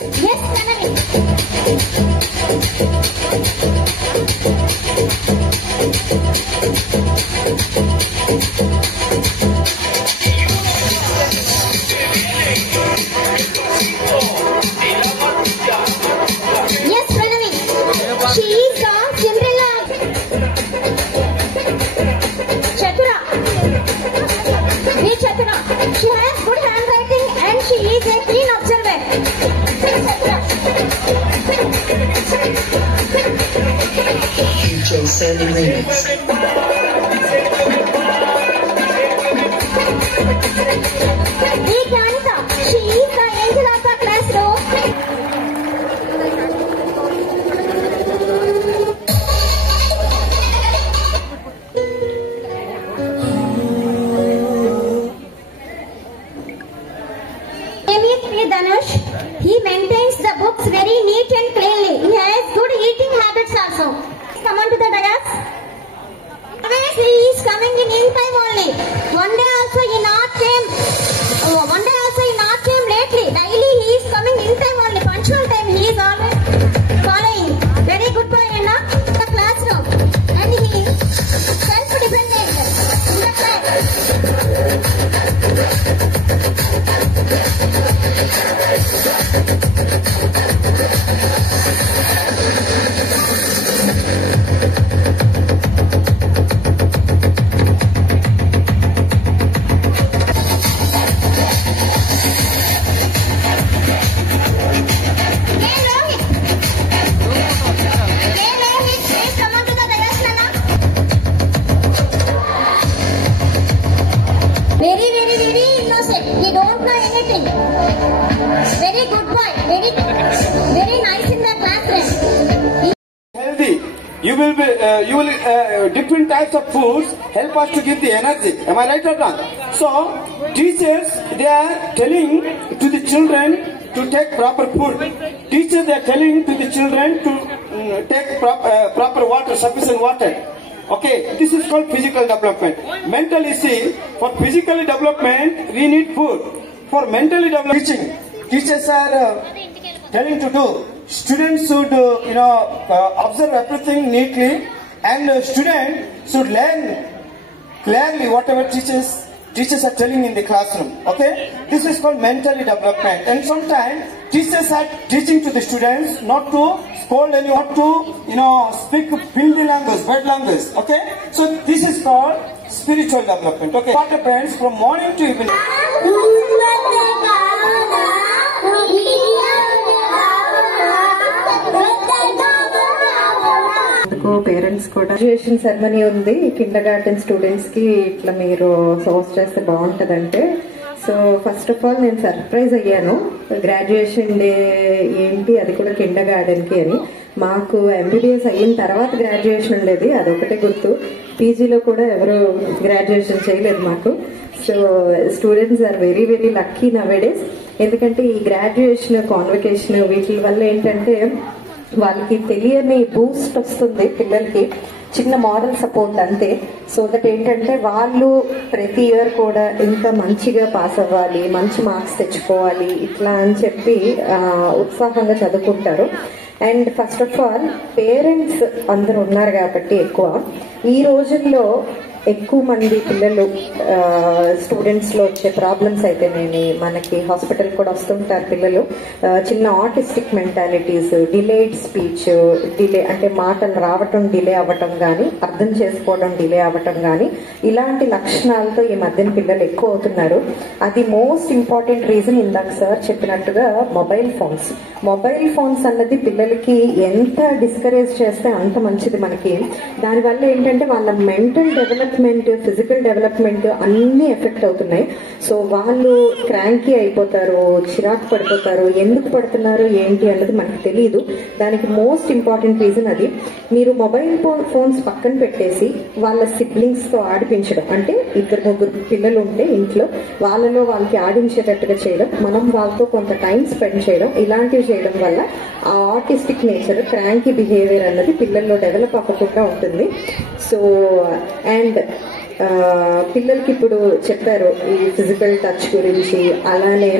Yes, Pranami. Yes, Pranami. She is a Cinderella. Chatura. Be Chatura. She has good handwriting and she is a keen observer. DJ Sandy Remix. Be Kanika. She is the angel of the classroom. Dhanush, he maintains the books very neat and cleanly. He has good eating habits also. Come on to the dais. Always he is coming in time only. One day also he not came lately. Daily he is coming in time only. Punctual time he is always following. Very good boy in the classroom. And he is self-dependent in the class. Very innocent. He don't know anything. Very good boy. Very nice in the classroom. Healthy. You will different types of foods help us to give the energy. Am I right or wrong? So teachers, they are telling to the children to take proper food. Teachers, they are telling to the children to take proper water, sufficient water. Okay, this is called physical development. Mentally, see, for physical development, we need food. For mentally development, teachers are telling to do. Students should, observe everything neatly, and students should learn clearly whatever teachers are telling in the classroom. Okay, this is called mentally development. And sometimes teachers are teaching to the students not to scold anyone, not to speak filthy language, bad language. Okay, so this is called spiritual development. Okay, what happens from morning to evening? Parents కూడా graduation ceremony ఉంది Kinder garden students కి ఇట్లా మీరు host చేస్తే బాగుంటదంటే so first of all నేను surprise అయ్యాను graduation day ఏంటి అది కూడా కిండర్ గార్డెన్ కి అని మాకు ఎంబీబీఎస్ అయిన తర్వాత గ్రాడ్యుయేషన్ ఉండేది అదొకటే గుర్తు పీజీలో కూడా ఎవరు గ్రాడ్యుయేషన్ చేయలేదు మాకు so students are very lucky nowadays ఎందుకంటే ఈ గ్రాడ్యుయేషన్ కాన్వకేషన్ వీటి వల్ల ఏంటంటే వాళ్ళకి తెలియని బూస్ట్ వస్తుంది పిల్లలకి చిన్న మారల్ సపోర్ట్ అంతే సో దట్ ఏంటంటే వాళ్ళు ప్రతి ఇయర్ కూడా ఇంకా మంచిగా పాస్ అవ్వాలి మంచి మార్క్స్ తెచ్చుకోవాలి ఇట్లా అని చెప్పి ఉత్సాహంగా చదువుకుంటారు and first of all parents అందరు ఉన్నారు కాబట్టి ఎక్కువ ఈ రోజుల్లో ఎక్కువ మంది పిల్లలు స్టూడెంట్స్ లో వచ్చే ప్రాబ్లమ్స్ అయితేనేమి మనకి హాస్పిటల్ కూడా వస్తుంటారు పిల్లలు చిన్న autistic mentalities delayed speech delay అంటే మాటలు రావటం డిలే అవ్వటం కానీ అర్థం చేసుకోవడం డిలే అవ్వటం కానీ ఇలాంటి లక్షణాలతో ఈ మధ్యన పిల్లలు ఎక్కువ అవుతున్నారు అది మోస్ట్ ఇంపార్టెంట్ రీజన్ ఇందాక సార్ చెప్పినట్టుగా మొబైల్ ఫోన్స్ అన్నది పిల్లలకి ఎంత డిస్కరేజ్ చేస్తే అంత మంచిది మనకి దానివల్ల ఏంటంటే వాళ్ళ మెంటల్ డెవలప్మెంట్ ఫిజికల్ డెవలప్మెంట్ అన్ని ఎఫెక్ట్ అవుతున్నాయి సో వాళ్ళు క్రాంకీ అయిపోతారు చిరాకు పడిపోతారు ఎందుకు పడుతున్నారు ఏంటి అన్నది మనకు తెలియదు దానికి మోస్ట్ ఇంపార్టెంట్ రీజన్ అది మీరు మొబైల్ ఫోన్స్ పక్కన పెట్టేసి వాళ్ళ సిబ్లింగ్స్ తో ఆడిపించడం అంటే 2-3 పిల్లలు ఉంటే ఇంట్లో వాళ్ళలో వాళ్ళకి ఆడించేటట్టుగా చేయడం మనం వాళ్ళతో కొంత టైం స్పెండ్ చేయడం ఇలాంటివి చేయడం వల్ల ఆ ఆటిస్టిక్ నేచర్ క్రాంకీ బిహేవియర్ అన్నది పిల్లల్లో డెవలప్ అవ్వకుండా ఉంటుంది సో అండ్ పిల్లలకి ఇప్పుడు చెప్పారు ఈ ఫిజికల్ టచ్ గురించి, అలానే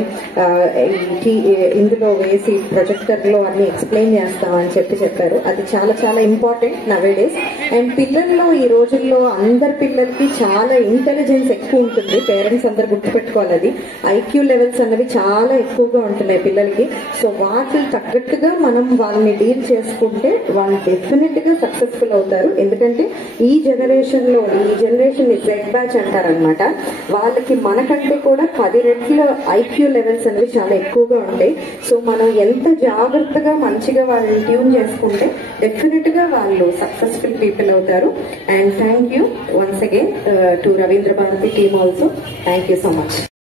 ఇందులో వేసి ప్రొజెక్టర్ లో అన్ని ఎక్స్ప్లెయిన్ చేస్తామని చెప్పారు. అది చాలా చాలా ఇంపార్టెంట్ నవేడేస్. అండ్ పిల్లల్లో ఈ రోజుల్లో అందరి పిల్లలకి చాలా ఇంటెలిజెన్స్ ఎక్కువ ఉంటుంది. పేరెంట్స్ అందరు గుర్తుపెట్టుకోవాలి, అది ఐక్యూ లెవెల్స్ అన్నవి చాలా ఎక్కువగా ఉంటున్నాయి పిల్లలకి. సో వాటికి తగ్గట్టుగా మనం వాళ్ళని డీల్ చేసుకుంటే వాళ్ళు డెఫినెట్ గా సక్సెస్ఫుల్ అవుతారు. ఎందుకంటే ఈ జనరేషన్ జెడ్ బ్యాచ్ అంటారనమాట. వాళ్ళకి మనకంటే కూడా 10 రెట్ల ఐక్యూ లెవెల్స్ అనేవి చాలా ఎక్కువగా ఉంటాయి. సో మనం ఎంత జాగ్రత్తగా మంచిగా వాళ్ళని ట్యూన్ చేసుకుంటే డెఫినెట్ గా వాళ్ళు సక్సెస్ఫుల్ పీపుల్ అవుతారు. And thank you once again to Ravindra Bharathi team also. Thank you so much.